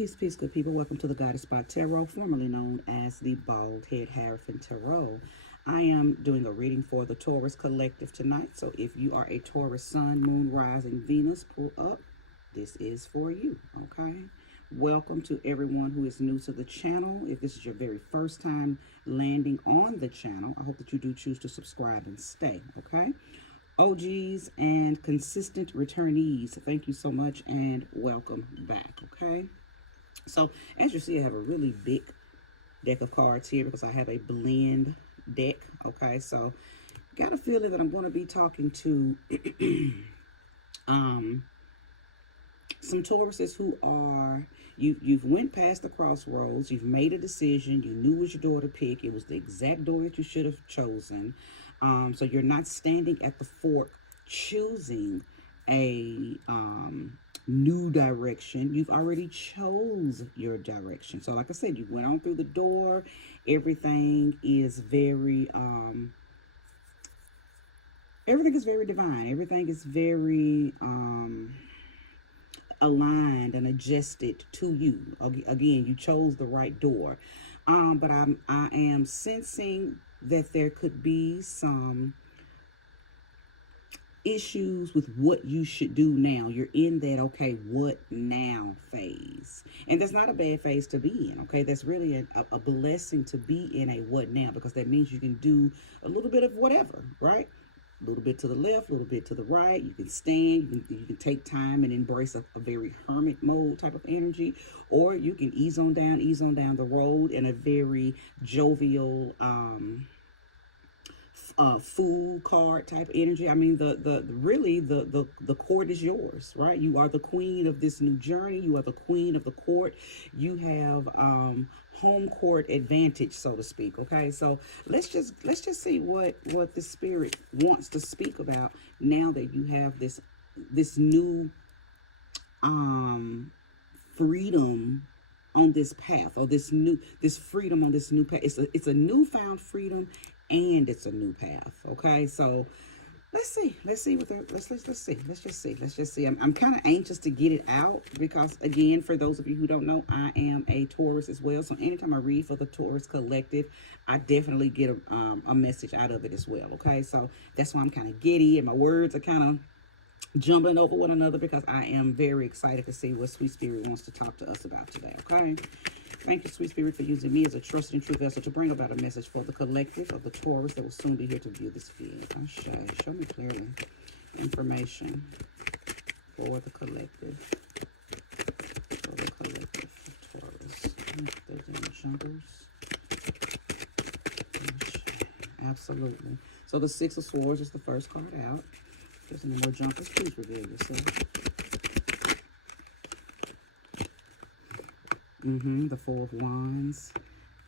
Peace, peace, good people. Welcome to the Goddess Spot Tarot, formerly known as the Bald Head Hierophant Tarot. I am doing a reading for the Taurus Collective tonight. So if you are a Taurus Sun, Moon, Rising, Venus, pull up. This is for you, okay? Welcome to everyone who is new to the channel. If this is your very first time landing on the channel, I hope that you do choose to subscribe and stay, okay? OGs and consistent returnees, thank you so much and welcome back, okay? So as you see, I have a really big deck of cards here because I have a blend deck, okay? So got a feeling that I'm going to be talking to some Tauruses who are, you've went past the crossroads, you've made a decision, you knew which door to pick, it was the exact door that you should have chosen. So you're not standing at the fork choosing a new direction. You've already chose your direction. So like I said, you went on through the door. Everything is very divine. Everything is very aligned and adjusted to you. Again, you chose the right door. But I am sensing that there could be some issues with what you should do now. You're in that, okay, what now phase. And that's not a bad phase to be in, okay? That's really a blessing to be in a what now, because that means you can do a little bit of whatever, right? A little bit to the left, a little bit to the right. You can stand, you can take time and embrace a very hermit mode type of energy, or you can ease on down the road in a very jovial, fool card type energy. I mean, the court is yours, right? You are the queen of this new journey. You are the queen of the court. You have home court advantage, so to speak. Okay, so let's just see what the spirit wants to speak about now that you have this new freedom on this path, or this freedom on this new path. It's a newfound freedom, and it's a new path. Okay, so let's see what let's just see. I'm kind of anxious to get it out because, again, for those of you who don't know, I am a Taurus as well. So anytime I read for the Taurus Collective, I definitely get a message out of it as well. Okay, so that's why I'm kind of giddy and my words are kind of jumbling over one another, because I am very excited to see what Sweet Spirit wants to talk to us about today, okay? Thank you, Sweet Spirit, for using me as a trusted and true vessel to bring about a message for the collective of the Taurus that will soon be here to view this video. Show me clearly information for the collective. For the collective of Taurus. If there's any jumpers. Absolutely. So the Six of Swords is the first card out. If there's any more jumpers, please reveal yourself. The Four of Wands.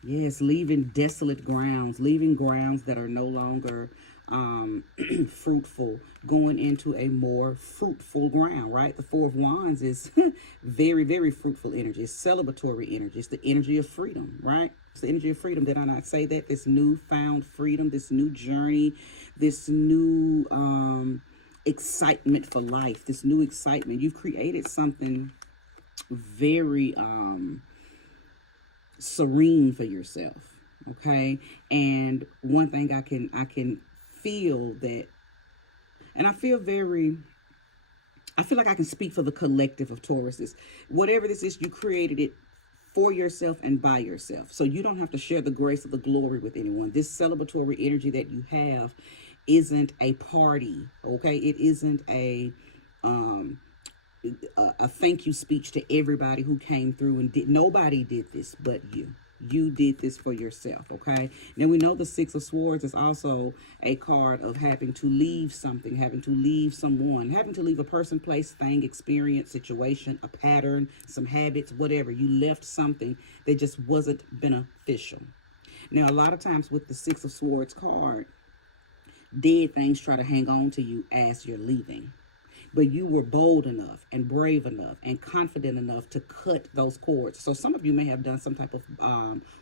Yes, leaving desolate grounds, leaving grounds that are no longer fruitful, going into a more fruitful ground, right? The Four of Wands is very, very fruitful energy. It's celebratory energy. It's the energy of freedom, right? It's the energy of freedom. Did I not say that? This newfound freedom, this new journey, this new excitement for life, this new excitement. You've created something very serene for yourself, okay? And one thing I can feel that, and I feel like I can speak for the collective of Tauruses. Whatever this is, you created it for yourself and by yourself, so you don't have to share the grace of the glory with anyone. This celebratory energy that you have isn't a party, okay? It isn't a thank you speech to everybody who came through and nobody did this but you. You did this for yourself, okay? Now we know the Six of Swords is also a card of having to leave something, having to leave someone, having to leave a person, place, thing, experience, situation, a pattern, some habits, whatever. You left something that just wasn't beneficial. Now, a lot of times with the Six of Swords card, dead things try to hang on to you as you're leaving. But you were bold enough and brave enough and confident enough to cut those cords. So some of you may have done some type of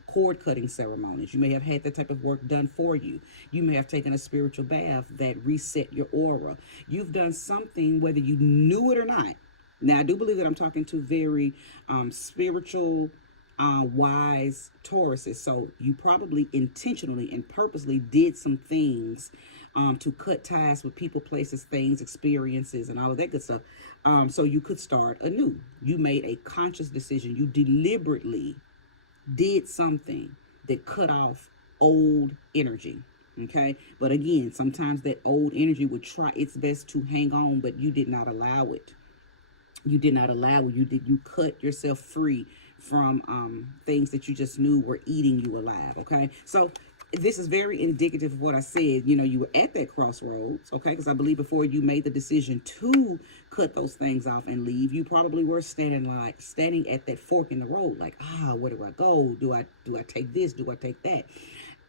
cord cutting ceremonies. You may have had that type of work done for you. You may have taken a spiritual bath that reset your aura. You've done something, whether you knew it or not, Now, I do believe that I'm talking to very spiritual, wise Tauruses. So you probably intentionally and purposely did some things to cut ties with people, places, things, experiences, and all of that good stuff. So you could start anew. You made a conscious decision. You deliberately did something that cut off old energy. Okay, but again, sometimes that old energy would try its best to hang on, but you did not allow it. You did not allow it. You cut yourself free from things that you just knew were eating you alive. Okay, so this is very indicative of what I said. You know, you were at that crossroads. Okay, because I believe before you made the decision to cut those things off and leave, you probably were standing at that fork in the road, like, where do I go? Do I take this? Do I take that?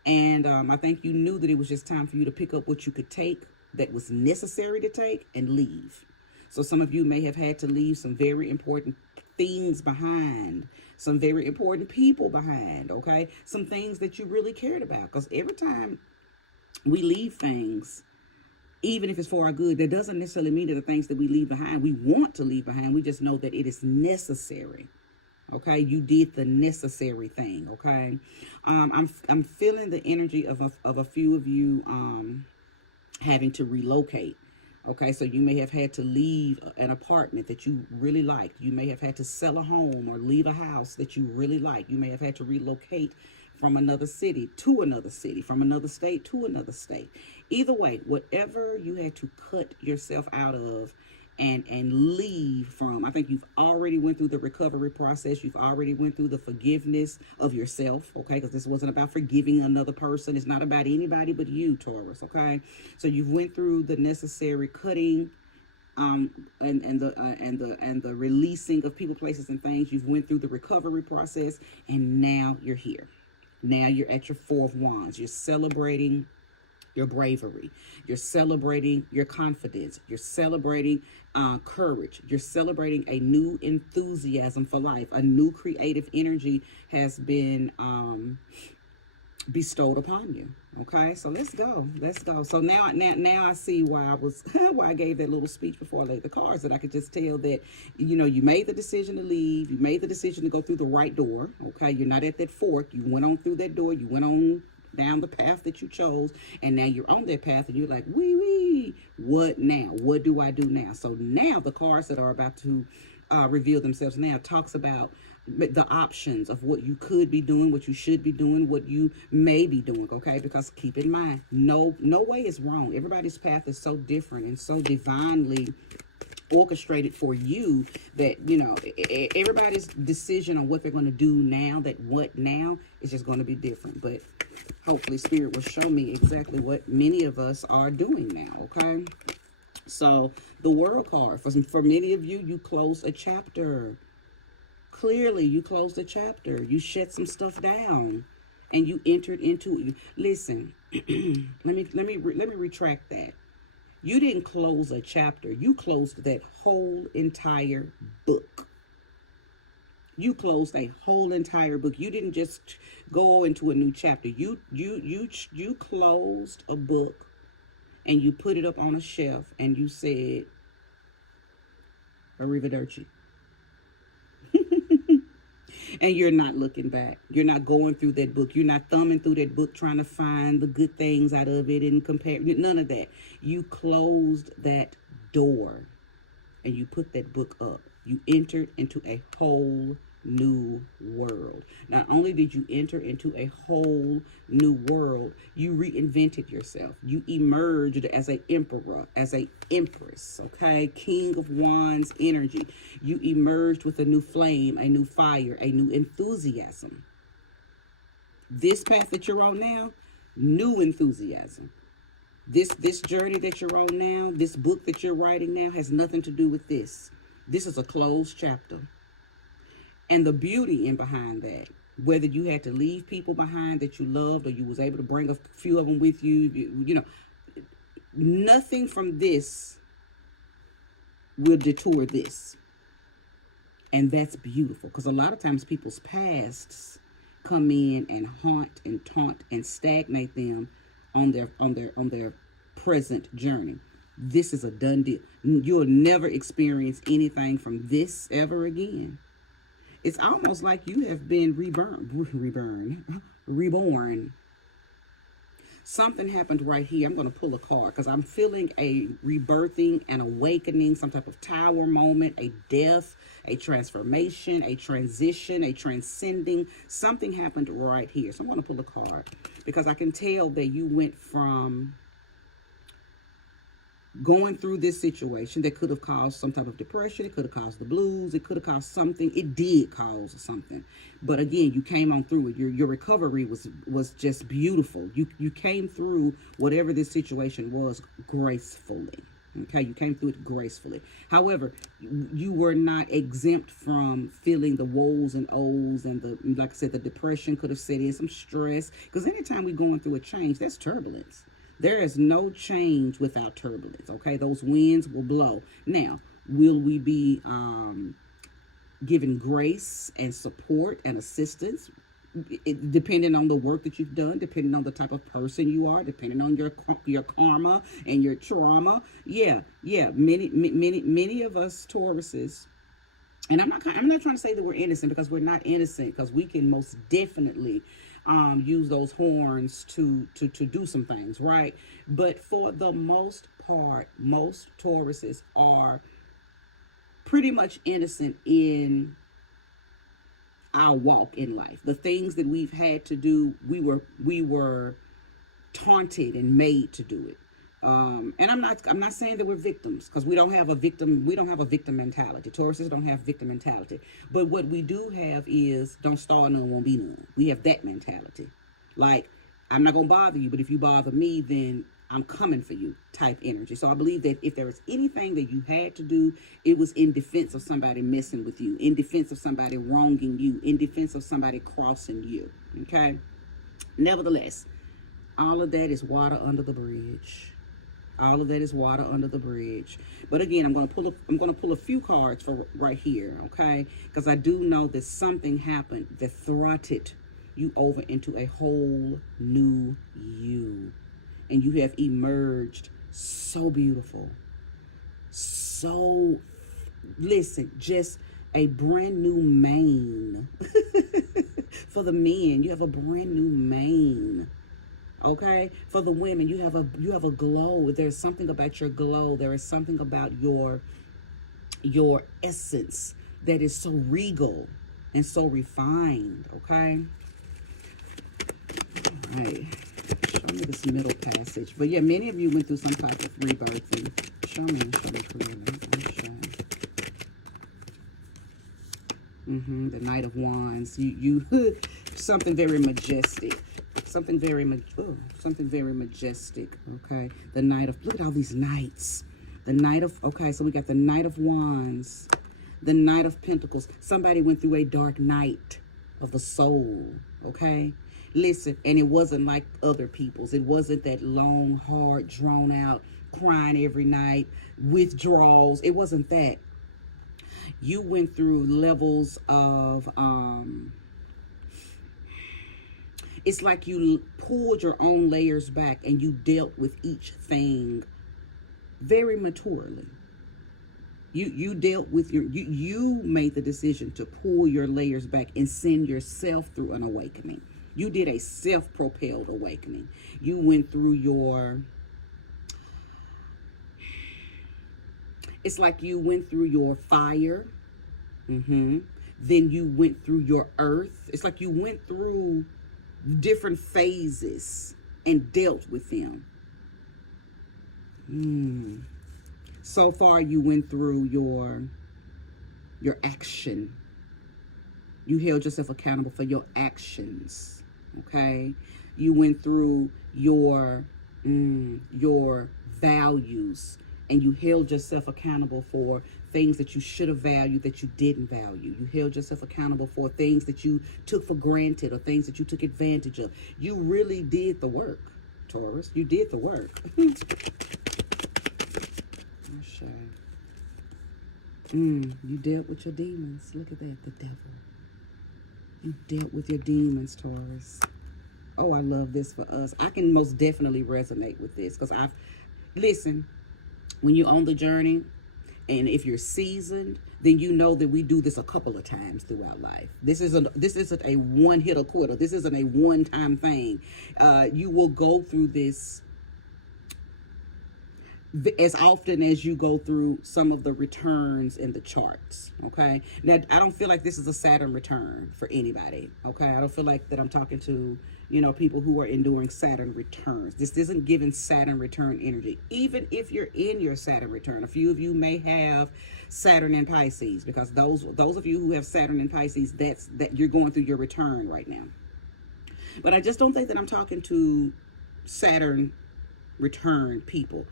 And I think you knew that it was just time for you to pick up what you could take that was necessary to take and leave. So some of you may have had to leave some very important things behind, some very important people behind, okay? Some things that you really cared about. Because every time we leave things, even if it's for our good, that doesn't necessarily mean that the things that we leave behind, we want to leave behind. We just know that it is necessary. Okay, you did the necessary thing. Okay, I'm feeling the energy of a few of you having to relocate. Okay, so you may have had to leave an apartment that you really liked. You may have had to sell a home or leave a house that you really like. You may have had to relocate from another city to another city, from another state to another state. Either way, whatever you had to cut yourself out of and leave from, I think you've already went through the recovery process. You've already went through the forgiveness of yourself, okay? Because this wasn't about forgiving another person. It's not about anybody but you, Taurus, okay? So you've went through the necessary cutting and the releasing of people, places, and things. You've went through the recovery process, and now you're here. Now you're at your Four of Wands. You're celebrating your bravery. You're celebrating your confidence. You're celebrating courage. You're celebrating a new enthusiasm for life. A new creative energy has been bestowed upon you. Okay, so let's go. Let's go. So now I see why I was why I gave that little speech before I laid the cards. That I could just tell that, you know, you made the decision to leave. You made the decision to go through the right door. Okay, you're not at that fork. You went on through that door. You went on down the path that you chose, and now you're on that path, and you're like, wee, what now? What do I do now? So now the cards that are about to reveal themselves now talks about the options of what you could be doing, what you should be doing, what you may be doing. Okay, because keep in mind, no way is wrong. Everybody's path is so different and so divinely orchestrated for you that, you know, everybody's decision on what they're going to do now, that what now is just going to be different. But hopefully Spirit will show me exactly what many of us are doing now. Okay, so the World card, for many of you, you closed a chapter. Clearly you closed a chapter. You shut some stuff down and you entered into, listen, let me retract that. You didn't close a chapter. You closed that whole entire book. You closed a whole entire book. You didn't just go into a new chapter. You closed a book and you put it up on a shelf and you said, arrivederci. And you're not looking back. You're not going through that book. You're not thumbing through that book trying to find the good things out of it and compare. None of that. You closed that door and you put that book up. You entered into a whole new world. Not only did you enter into a whole new world, you reinvented yourself. You emerged as an emperor, as an empress, okay? King of Wands energy. You emerged with a new flame, a new fire, a new enthusiasm. This path that you're on now, new enthusiasm. This journey that you're on now, this book that you're writing now has nothing to do with this. This is a closed chapter. And the beauty in behind that, whether you had to leave people behind that you loved or you was able to bring a few of them with you, you know, nothing from this will detour this. And that's beautiful, because a lot of times people's pasts come in and haunt and taunt and stagnate them on their present journey. This is a done deal. You'll never experience anything from this ever again. It's almost like you have been reborn. Something happened right here. I'm going to pull a card because I'm feeling a rebirthing, an awakening, some type of tower moment, a death, a transformation, a transition, a transcending. Something happened right here. So I'm going to pull a card because I can tell that you went from going through this situation that could have caused some type of depression. It could have caused the blues. It could have caused something. It did cause something. But again, you came on through it. Your recovery was just beautiful. You came through whatever this situation was gracefully. Okay, you came through it gracefully. However, you were not exempt from feeling the woes and ohs and the, like I said, the depression could have set in, some stress. Because anytime we're going through a change, that's turbulence. There is no change without turbulence, okay? Those winds will blow. Now, will we be given grace and support and assistance? Depending on the work that you've done, depending on the type of person you are, depending on your karma and your trauma. Yeah. Many of us Tauruses, and I'm not trying to say that we're innocent, because we're not innocent, because we can most definitely use those horns to do some things, right? But for the most part, most Tauruses are pretty much innocent in our walk in life. The things that we've had to do, we were taunted and made to do it. And I'm not saying that we're victims, because we don't have a victim mentality. Tauruses don't have victim mentality. But what we do have is don't start none, won't be none. We have that mentality. Like, I'm not gonna bother you, but if you bother me, then I'm coming for you type energy. So I believe that if there was anything that you had to do, it was in defense of somebody messing with you, in defense of somebody wronging you, in defense of somebody crossing you. Okay? Nevertheless, all of that is water under the bridge. All of that is water under the bridge. But again, I'm gonna pull a few cards for right here, okay? Because I do know that something happened that throttled you over into a whole new you. And you have emerged so beautiful. So, listen, just a brand new mane. For the men, you have a brand new mane. Okay, for the women, you have a glow. There's something about your glow. There is something about your essence that is so regal and so refined. Okay, all right. Show me this middle passage. But yeah, many of you went through some type of rebirthing. Show me clearly. The Knight of Wands. You something very majestic. Something very majestic. Okay, the Knight of, look at all these knights. The Knight of, okay, so we got the Knight of Wands, the Knight of Pentacles. Somebody went through a dark night of the soul. Okay, listen, and it wasn't like other people's. It wasn't that long, hard, drawn out, crying every night, withdrawals. It wasn't that. You went through levels of it's like you pulled your own layers back and you dealt with each thing very maturely. You dealt with you made the decision to pull your layers back and send yourself through an awakening. You did a self-propelled awakening. You went through it's like you went through your fire. Then you went through your earth. It's like you went through different phases and dealt with them. So far, you went through your action. You held yourself accountable for your actions. Okay, you went through your values, and you held yourself accountable for things that you should have valued that you didn't value. You held yourself accountable for things that you took for granted or things that you took advantage of. You really did the work, Taurus. You did the work. You dealt with your demons. Look at that, the devil. You dealt with your demons, Taurus. Oh, I love this for us. I can most definitely resonate with this because listen, when you're on the journey, and if you're seasoned, then you know that we do this a couple of times throughout life. This isn't a one hit or quitter. This isn't a one time thing. You will go through this as often as you go through some of the returns in the charts. Okay, now I don't feel like this is a Saturn return for anybody. Okay, I don't feel like that I'm talking to people who are enduring Saturn returns. This isn't giving Saturn return energy. Even if you're in your Saturn return, a few of you may have Saturn in Pisces, because those of you who have Saturn in Pisces, that you're going through your return right now. But I just don't think that I'm talking to Saturn return people.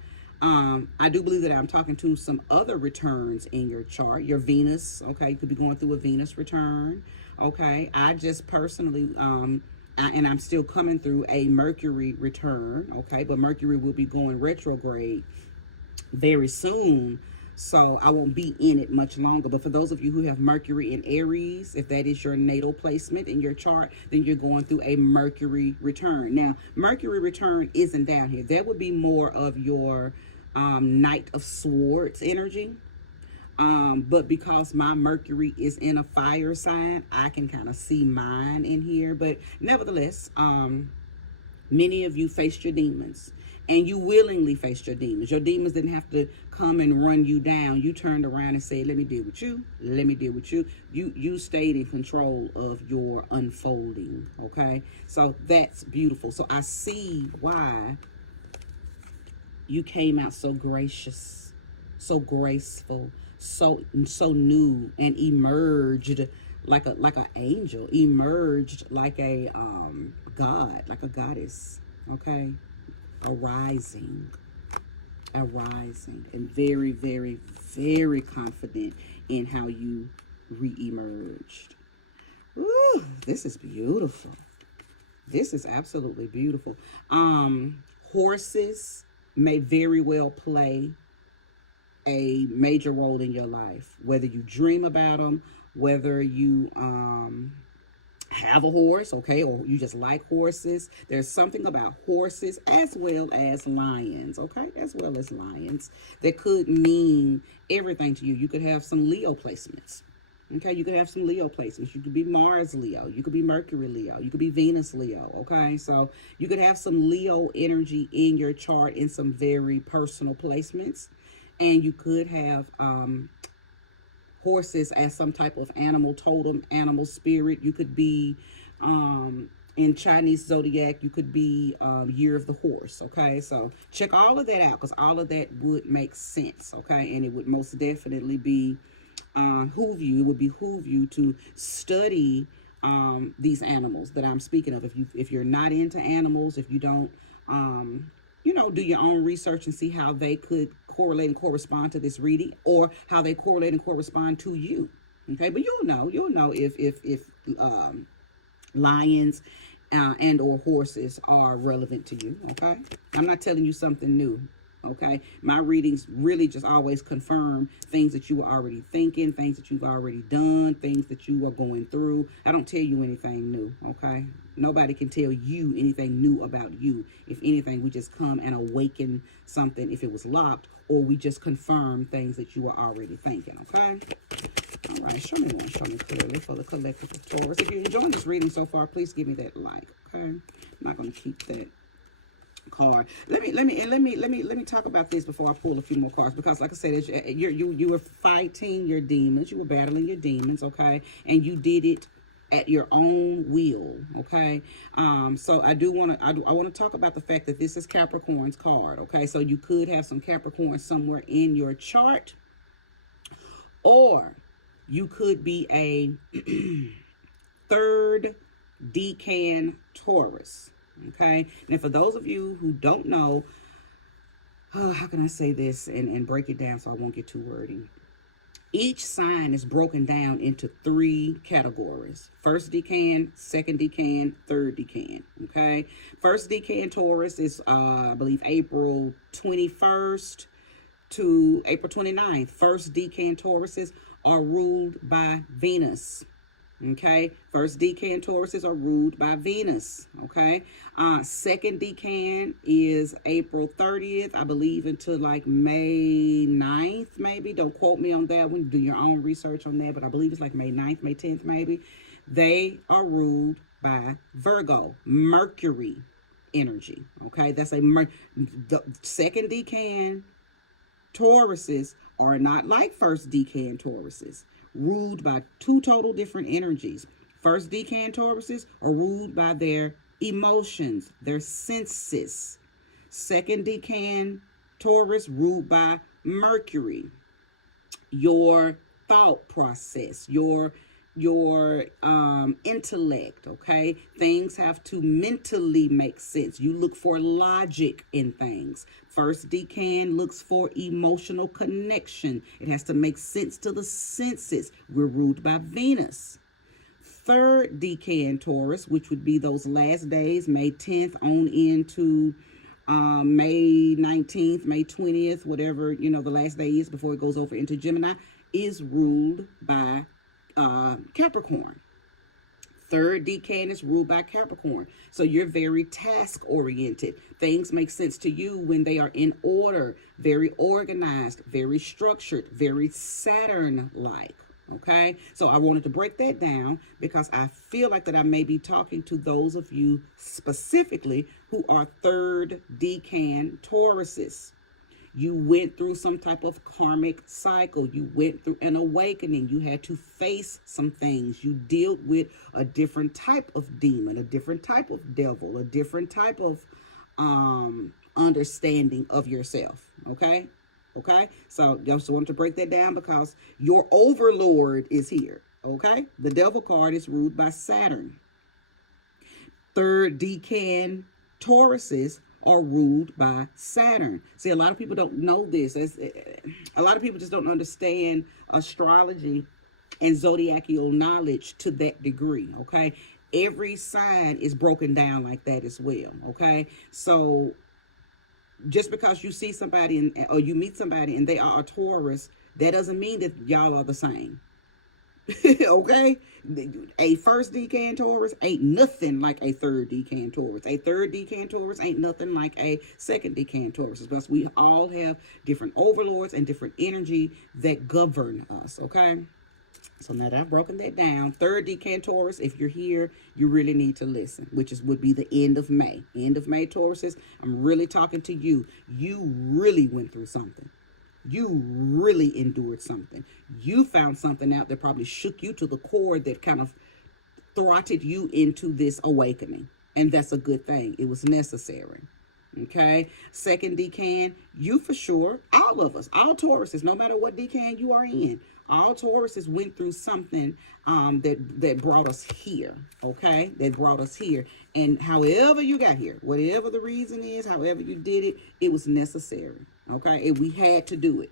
I do believe that I'm talking to some other returns in your chart. Your Venus, okay, you could be going through a Venus return, okay. I just personally, and I'm still coming through a Mercury return, okay, but Mercury will be going retrograde very soon, so I won't be in it much longer. But for those of you who have Mercury in Aries, if that is your natal placement in your chart, then you're going through a Mercury return. Now, Mercury return isn't down here. That would be more of your Knight of Swords energy. But because my Mercury is in a fire sign, I can kind of see mine in here. But nevertheless, many of you faced your demons, and you willingly faced your demons. Your demons didn't have to come and run you down. You turned around and said, let me deal with you. Let me deal with you. You stayed in control of your unfolding, okay? So that's beautiful. So I see why you came out so gracious, so graceful, so new, and emerged like an angel, emerged like a god, like a goddess, okay? Arising, and very, very, very confident in how you re-emerged. Ooh, this is beautiful. This is absolutely beautiful. Horses may very well play a major role in your life, whether you dream about them, whether you have a horse, okay, or you just like horses. There's something about horses as well as lions, okay, as well as lions, that could mean everything to you. You could have some Leo placements. Okay, you could have some Leo placements. You could be Mars Leo. You could be Mercury Leo. You could be Venus Leo. Okay, so you could have some Leo energy in your chart in some very personal placements. And you could have horses as some type of animal totem, animal spirit. You could be in Chinese zodiac, you could be year of the horse. Okay, so check all of that out, because all of that would make sense. Okay, and it would most definitely be it would behoove you to study these animals that I'm speaking of. If you're not into animals, if you don't do your own research and see how they could correlate and correspond to this reading, or how they correlate and correspond to you. Okay, but you'll know if lions and or horses are relevant to you. Okay, I'm not telling you something new. Okay, my readings really just always confirm things that you are already thinking, things that you've already done, things that you are going through. I don't tell you anything new. Okay, nobody can tell you anything new about you. If anything, we just come and awaken something if it was locked, or we just confirm things that you are already thinking. Okay, all right, show me clearly for the collective of Taurus. If you're enjoying this reading so far, please give me that like. Okay, I'm not going to keep that card. Let me talk about this before I pull a few more cards, because like I said, you were fighting your demons, you were battling your demons, okay, and you did it at your own will, okay. So I want to talk about the fact that this is Capricorn's card, okay. So you could have some Capricorn somewhere in your chart, or you could be a third decan Taurus. Okay, and for those of you who don't know, how can I say this and break it down so I won't get too wordy? Each sign is broken down into 3 categories: first decan, second decan, third decan. Okay, first decan Taurus is I believe April 21st to April 29th. First decan Tauruses are ruled by Venus. Okay, first decan Tauruses are ruled by Venus. Okay, second decan is April 30th, I believe, until like May 9th, maybe. Don't quote me on that. We do your own research on that, but I believe it's like May 9th, May 10th, maybe. They are ruled by Virgo, Mercury energy. Okay, that's the second decan Tauruses are not like first decan Tauruses, ruled by two total different energies. First decan Tauruses are ruled by their emotions, their senses. Second decan Taurus ruled by Mercury, your thought process, your intellect. Okay, things have to mentally make sense. You look for logic in things. First decan looks for emotional connection. It has to make sense to the senses. We're ruled by Venus. Third decan Taurus, which would be those last days, May 10th on into May 19th, May 20th, whatever, the last day is before it goes over into Gemini, is ruled by Capricorn. Third decan is ruled by Capricorn. So you're very task oriented. Things make sense to you when they are in order, very organized, very structured, very Saturn like. Okay, so I wanted to break that down because I feel like that I may be talking to those of you specifically who are third decan Tauruses. You went through some type of karmic cycle. You went through an awakening. You had to face some things. You dealt with a different type of demon, a different type of devil, a different type of understanding of yourself. Okay? Okay? So just wanted to break that down because your overlord is here. Okay? The devil card is ruled by Saturn. Third decan Tauruses are ruled by Saturn. See, a lot of people don't know this. A lot of people just don't understand astrology and zodiacal knowledge to that degree, okay? Every sign is broken down like that as well, okay? So just because you see somebody or you meet somebody and they are a Taurus, that doesn't mean that y'all are the same. Okay, a first decan Taurus ain't nothing like a third decan Taurus. A third decan Taurus ain't nothing like a second decan Taurus, because we all have different overlords and different energy that govern us. Okay, so now that I've broken that down, third decan Taurus, if you're here, you really need to listen, which would be the end of May. End of May Tauruses, I'm really talking to you. You really went through something. You really endured something. You found something out that probably shook you to the core, that kind of throttled you into this awakening. And that's a good thing. It was necessary. Okay. Second decan, you for sure, all of us, all Tauruses, no matter what decan you are in, all Tauruses went through something that brought us here. Okay. That brought us here. And however you got here, whatever the reason is, however you did it, it was necessary. Okay. And we had to do it.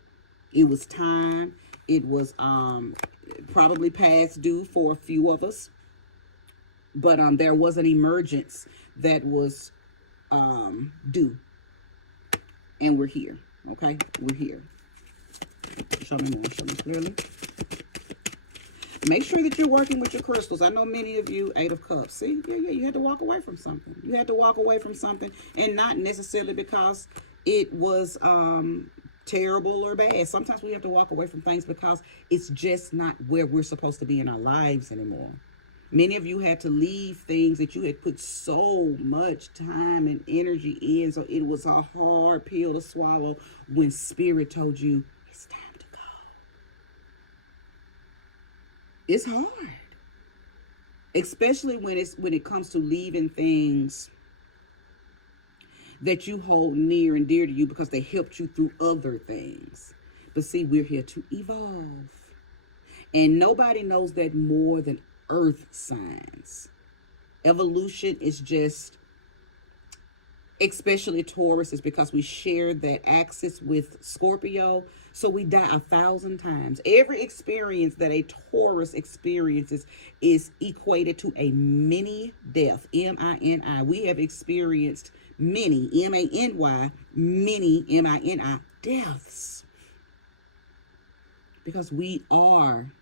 It was time. It was probably past due for a few of us. But there was an emergence that was due. And we're here. Okay. We're here. Show me more. Show me clearly. Make sure that you're working with your crystals. I know many of you, 8 of Cups. See, yeah, you had to walk away from something. You had to walk away from something, and not necessarily because it was terrible or bad. Sometimes we have to walk away from things because it's just not where we're supposed to be in our lives anymore. Many of you had to leave things that you had put so much time and energy in, so it was a hard pill to swallow when Spirit told you, it's time to go. It's hard. Especially when it comes to leaving things that you hold near and dear to you because they helped you through other things. But see, we're here to evolve. And nobody knows that more than earth signs. Evolution is just, especially Taurus, is because we share that axis with Scorpio. So we die 1,000 times. Every experience that a Taurus experiences is equated to a mini death. M-I-N-I. We have experienced many, M-A-N-Y, many, M-I-N-I, deaths. Because we are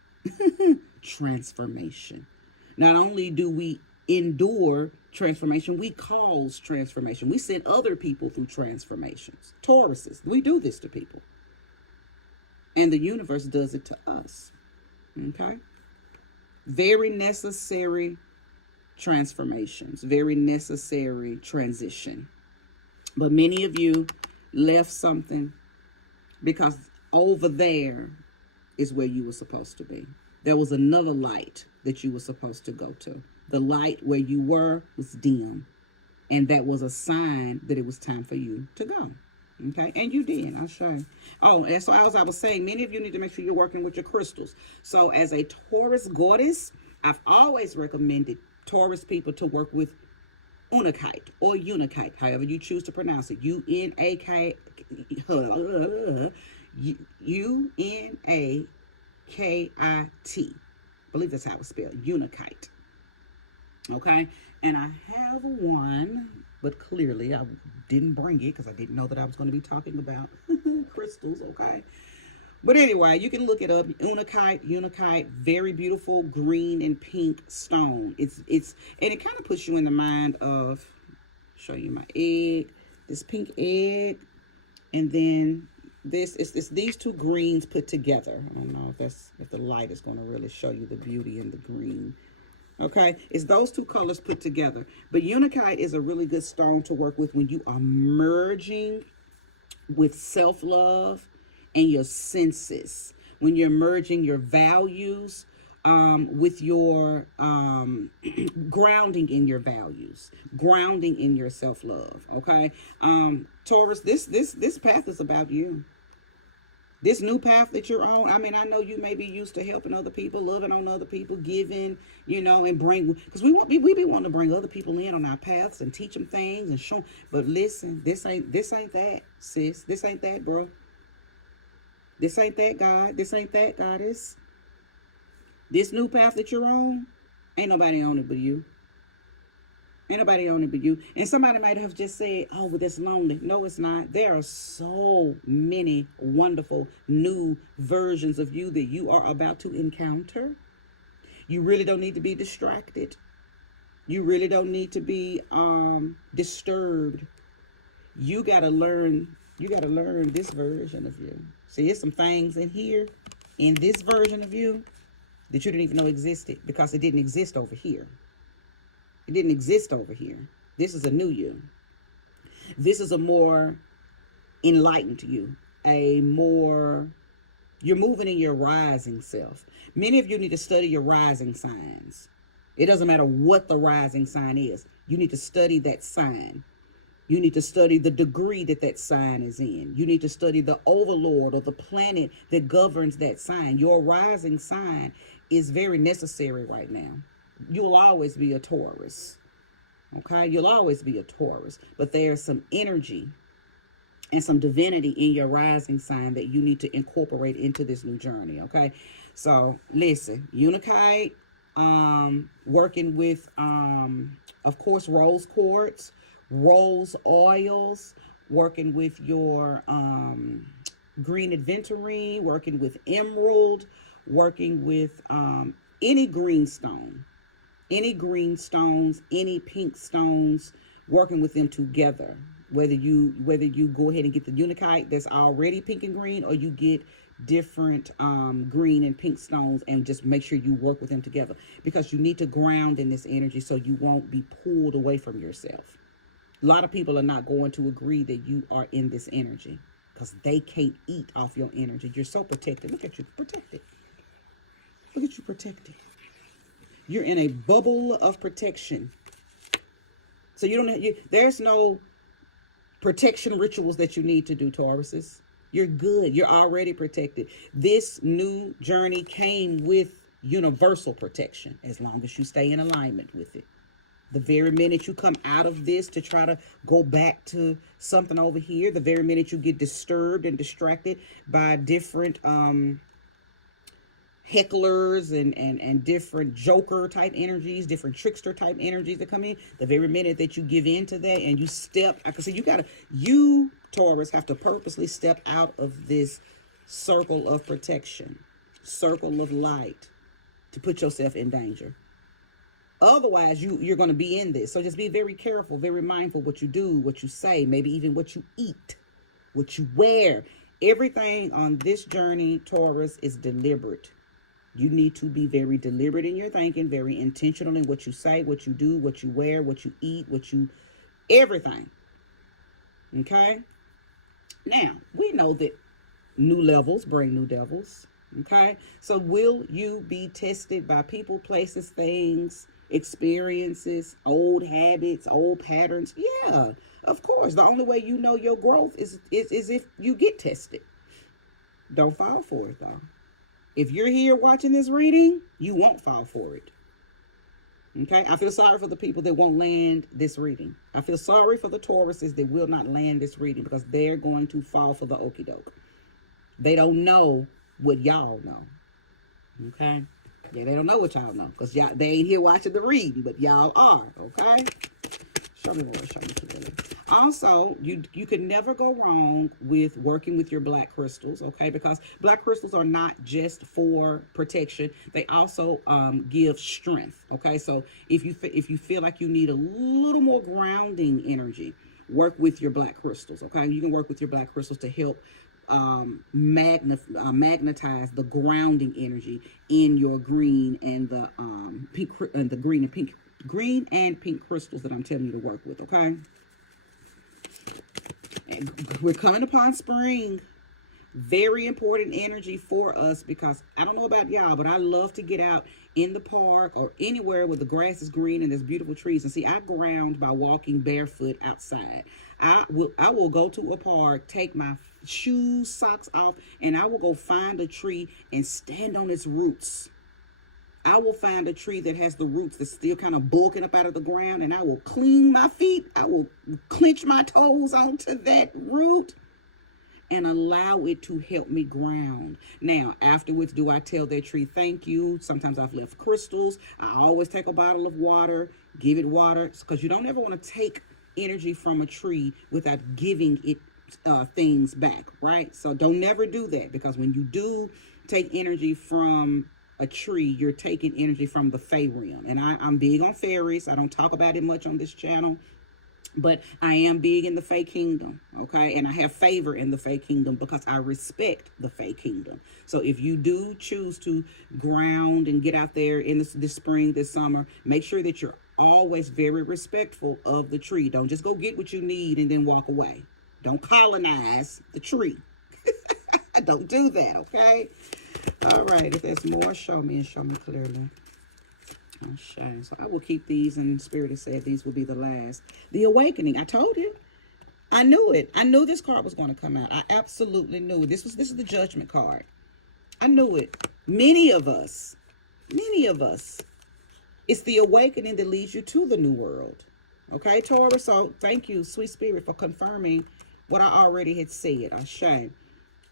transformation. Not only do we endure transformation, we cause transformation. We send other people through transformations. Tauruses, we do this to people. And the universe does it to us. Okay? Very necessary transformations, very necessary transition. But many of you left something because over there is where you were supposed to be. There was another light that you were supposed to go to. The light where you were was dim. And that was a sign that it was time for you to go. Okay, and you did, I'll show you. Oh, and so as I was saying, many of you need to make sure you're working with your crystals. So as a Taurus goddess, I've always recommended Taurus people to work with unakite or unikite, however you choose to pronounce it. UNAK, UNAKIT. I believe that's how it's spelled, unikite. Okay, and I have one, but clearly I didn't bring it because I didn't know that I was going to be talking about crystals. Okay, but anyway, you can look it up. Unikite, very beautiful green and pink stone. It's and it kind of puts you in the mind of, show you my egg, this pink egg, and then this is these two greens put together. I don't know if the light is going to really show you the beauty in the green. Okay, it's those two colors put together. But unikite is a really good stone to work with when you are merging with self-love and your senses. When you're merging your values with your grounding in your values, grounding in your self-love. Okay, Taurus, this path is about you. This new path that you're on, I mean, I know you may be used to helping other people, loving on other people, giving, and bring, because we be wanting to bring other people in on our paths and teach them things and show them. But listen, this ain't that, sis. This ain't that, bro. This ain't that, God. This ain't that, goddess. This new path that you're on, ain't nobody on it but you. Ain't nobody on it but you. And somebody might have just said, oh, but that's lonely. No, it's not. There are so many wonderful new versions of you that you are about to encounter. You really don't need to be distracted. You really don't need to be disturbed. You got to learn this version of you. See, there's some things in here, in this version of you, that you didn't even know existed because it didn't exist over here. It didn't exist over here. This is a new you. This is a more enlightened you. You're moving in your rising self. Many of you need to study your rising signs. It doesn't matter what the rising sign is. You need to study that sign. You need to study the degree that sign is in. You need to study the overlord or the planet that governs that sign. Your rising sign is very necessary right now. You'll always be a Taurus. Okay? You'll always be a Taurus. But there's some energy and some divinity in your rising sign that you need to incorporate into this new journey. Okay? So, listen. Unikite, working with, of course, rose quartz, rose oils, working with your green aventurine, working with emerald, working with any green stone. Any green stones, any pink stones, working with them together. Whether you go ahead and get the unikite that's already pink and green, or you get different green and pink stones and just make sure you work with them together, because you need to ground in this energy so you won't be pulled away from yourself. A lot of people are not going to agree that you are in this energy because they can't eat off your energy. You're so protected. Look at you, protected. Look at you, protected. You're in a bubble of protection. So there's no protection rituals that you need to do, Tauruses. You're good. You're already protected. This new journey came with universal protection as long as you stay in alignment with it. The very minute you come out of this to try to go back to something over here, the very minute you get disturbed and distracted by different hecklers and different joker type energies, different trickster type energies that come in, the very minute that you give in to that and you step, I can say you Taurus have to purposely step out of this circle of protection, circle of light, to put yourself in danger. Otherwise, you're going to be in this. So just be very careful, very mindful what you do, what you say, maybe even what you eat, what you wear. Everything on this journey, Taurus, is deliberate. You need to be very deliberate in your thinking, very intentional in what you say, what you do, what you wear, what you eat, everything. Okay? Now, we know that new levels bring new devils. Okay? So, will you be tested by people, places, things, experiences, old habits, old patterns? Yeah, of course. The only way you know your growth is if you get tested. Don't fall for it, though. If you're here watching this reading, you won't fall for it. Okay, I feel sorry for the people that won't land this reading. I feel sorry for the Tauruses that will not land this reading because they're going to fall for the okie doke. They don't know what y'all know. Okay? Yeah, they don't know what y'all know because y'all they ain't here watching the reading, but y'all are. Okay? Show me more. Show me clearly. Also, you can never go wrong with working with your black crystals, okay? Because black crystals are not just for protection; they also give strength, okay? So if you feel like you need a little more grounding energy, work with your black crystals, okay? You can work with your black crystals to help magnetize the grounding energy in your green and the pink and the green and pink crystals that I'm telling you to work with, okay? And we're coming upon spring. Very important energy for us because I don't know about y'all, but I love to get out in the park or anywhere where the grass is green and there's beautiful trees. And see, I ground by walking barefoot outside. I will go to a park, take my shoes, socks off, and I will go find a tree and stand on its roots. I will find a tree that has the roots that's still kind of bulking up out of the ground, and I will clean my feet. I will clench my toes onto that root and allow it to help me ground. Now, afterwards, do I tell that tree thank you? Sometimes I've left crystals. I always take a bottle of water, give it water, because you don't ever want to take energy from a tree without giving it things back, right? So don't never do that, because when you do take energy from a tree, you're taking energy from the Fey realm. And I'm big on fairies. I don't talk about it much on this channel, but I am big in the Fey kingdom, okay? And I have favor in the Fey kingdom because I respect the Fey kingdom. So if you do choose to ground and get out there in this spring, this summer, make sure that you're always very respectful of the tree. Don't just go get what you need and then walk away. Don't colonize the tree. Don't do that, okay? All right, if there's more, show me and show me clearly. Okay, so I will keep these, and Spirit has said these will be the last. The Awakening. I told you. I knew it. I knew this card was going to come out. I absolutely knew it. This is the Judgment card. I knew it. Many of us, it's the awakening that leads you to the new world. Okay, Taurus? So thank you, Sweet Spirit, for confirming what I already had said. Ashe.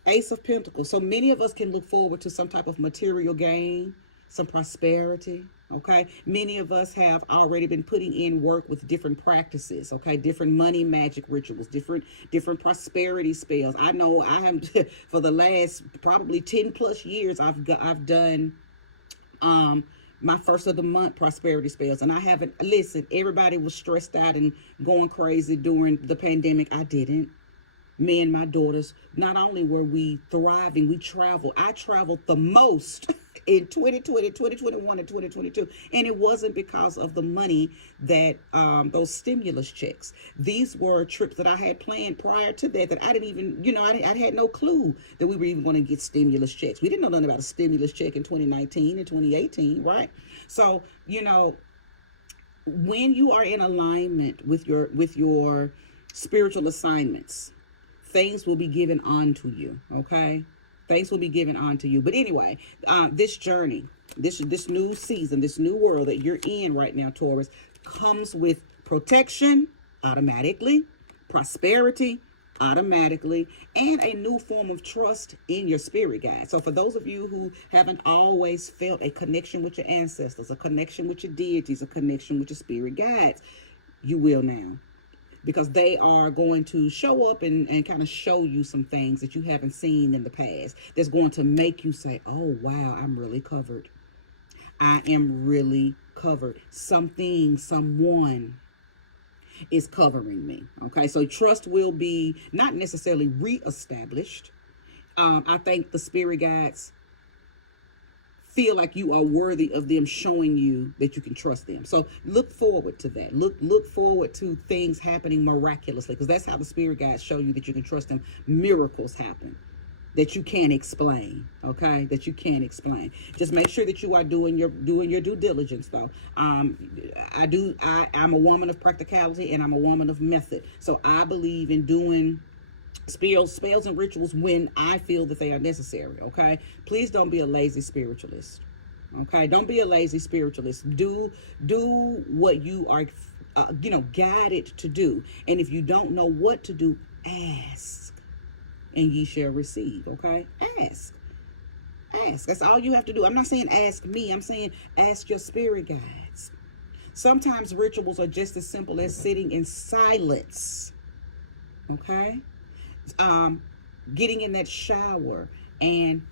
Ace of Pentacles. So many of us can look forward to some type of material gain, some prosperity. Okay, many of us have already been putting in work with different practices. Okay, different money magic rituals, different prosperity spells. I know I have for the last probably 10 plus years. I've done my first of the month prosperity spells, and I haven't. Listen, everybody was stressed out and going crazy during the pandemic. I didn't. Me and my daughters, not only were we thriving, we traveled. I traveled the most in 2020, 2021, and 2022. And it wasn't because of the money that those stimulus checks. These were trips that I had planned prior to that I didn't even, I had no clue that we were even going to get stimulus checks. We didn't know nothing about a stimulus check in 2019 and 2018, right? So, when you are in alignment with your spiritual assignments, things will be given unto you, okay? Things will be given unto you. But anyway, this journey, this new season, this new world that you're in right now, Taurus, comes with protection automatically, prosperity automatically, and a new form of trust in your spirit guide. So for those of you who haven't always felt a connection with your ancestors, a connection with your deities, a connection with your spirit guides, you will now. Because they are going to show up and kind of show you some things that you haven't seen in the past. That's going to make you say, oh, wow, I'm really covered. I am really covered. Something, someone is covering me. Okay, so trust will be not necessarily reestablished. I think the spirit guides feel like you are worthy of them showing you that you can trust them. So look forward to that. Look forward to things happening miraculously, because that's how the spirit guides show you that you can trust them. Miracles happen that you can't explain. Okay, that you can't explain. Just make sure that you are doing your due diligence, though. I'm a woman of practicality, and I'm a woman of method. So I believe in doing spells and rituals when I feel that they are necessary. Okay, please don't be a lazy spiritualist. Okay, don't be a lazy spiritualist. Do what you are guided to do. And if you don't know what to do, ask and ye shall receive. Okay, ask. That's all you have to do. I'm not saying ask me, I'm saying ask your spirit guides. Sometimes rituals are just as simple as sitting in silence. Okay, getting in that shower and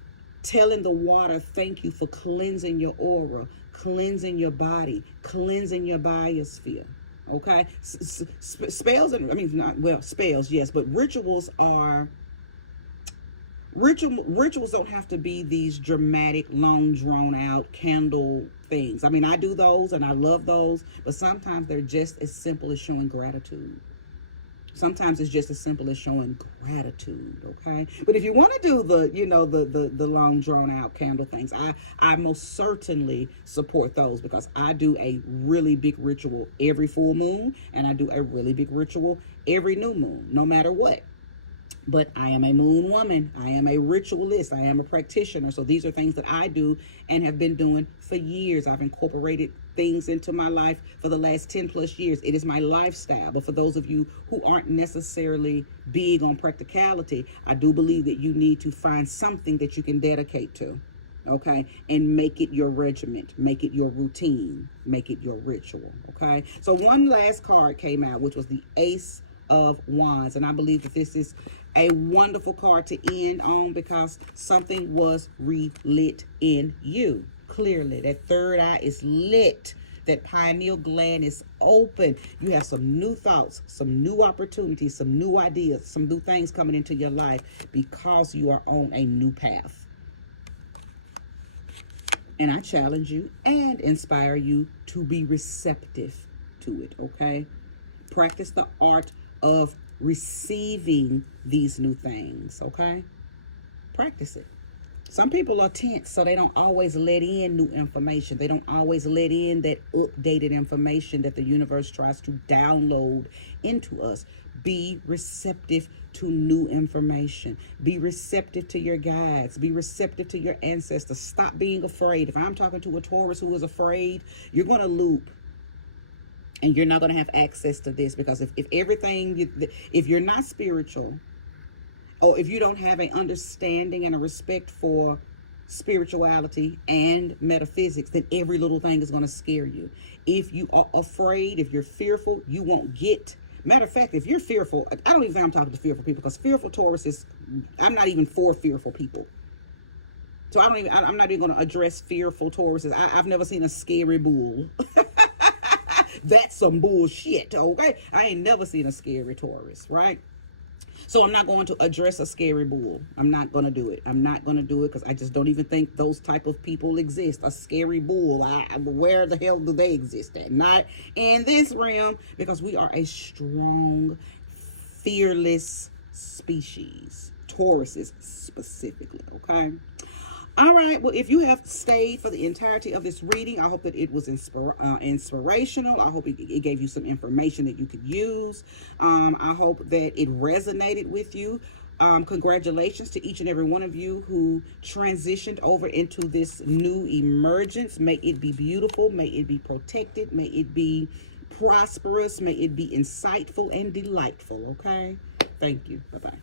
telling the water thank you for cleansing your aura, cleansing your body, cleansing your biosphere. Okay, spells and spells, yes, but rituals don't have to be these dramatic, long drawn out candle things. I mean, I do those and I love those, but sometimes they're just as simple as showing gratitude. Sometimes it's just as simple as showing gratitude. Okay, but if you want to do the long drawn out candle things, I most certainly support those, because I do a really big ritual every full moon, and I do a really big ritual every new moon, no matter what. But I am a moon woman. I am a ritualist. I am a practitioner. So these are things that I do and have been doing for years. I've incorporated things into my life for the last 10 plus years. It is my lifestyle. But for those of you who aren't necessarily big on practicality, I do believe that you need to find something that you can dedicate to. Okay, and make it your regiment, make it your routine, make it your ritual. Okay, so one last card came out, which was the Ace of Wands, and I believe that this is a wonderful card to end on, because something was relit in you. Clearly, that third eye is lit. That pineal gland is open. You have some new thoughts, some new opportunities, some new ideas, some new things coming into your life, because you are on a new path. And I challenge you and inspire you to be receptive to it. Okay, practice the art of receiving these new things. Okay, practice it. Some people are tense, so they don't always let in new information. They don't always let in that updated information that the universe tries to download into us. Be receptive to new information. Be receptive to your guides. Be receptive to your ancestors. Stop being afraid. If I'm talking to a Taurus who is afraid, you're going to loop. And you're not going to have access to this, because if you're not spiritual, or if you don't have an understanding and a respect for spirituality and metaphysics, then every little thing is going to scare you. If you are afraid, if you're fearful, you won't get. Matter of fact, if you're fearful, I don't even think I'm talking to fearful people, because fearful Taurus I'm not even for fearful people. So I'm not even going to address fearful Tauruses. I've never seen a scary bull. That's some bullshit, okay? I ain't never seen a scary Taurus, right? So I'm not going to address a scary bull. I'm not going to do it. I'm not going to do it, because I just don't even think those type of people exist. A scary bull, where the hell do they exist at? Not in this realm, because we are a strong, fearless species. Tauruses specifically, okay? All right, well, if you have stayed for the entirety of this reading, I hope that it was inspirational. I hope it gave you some information that you could use. I hope that it resonated with you. Congratulations to each and every one of you who transitioned over into this new emergence. May it be beautiful. May it be protected. May it be prosperous. May it be insightful and delightful, okay? Thank you. Bye-bye.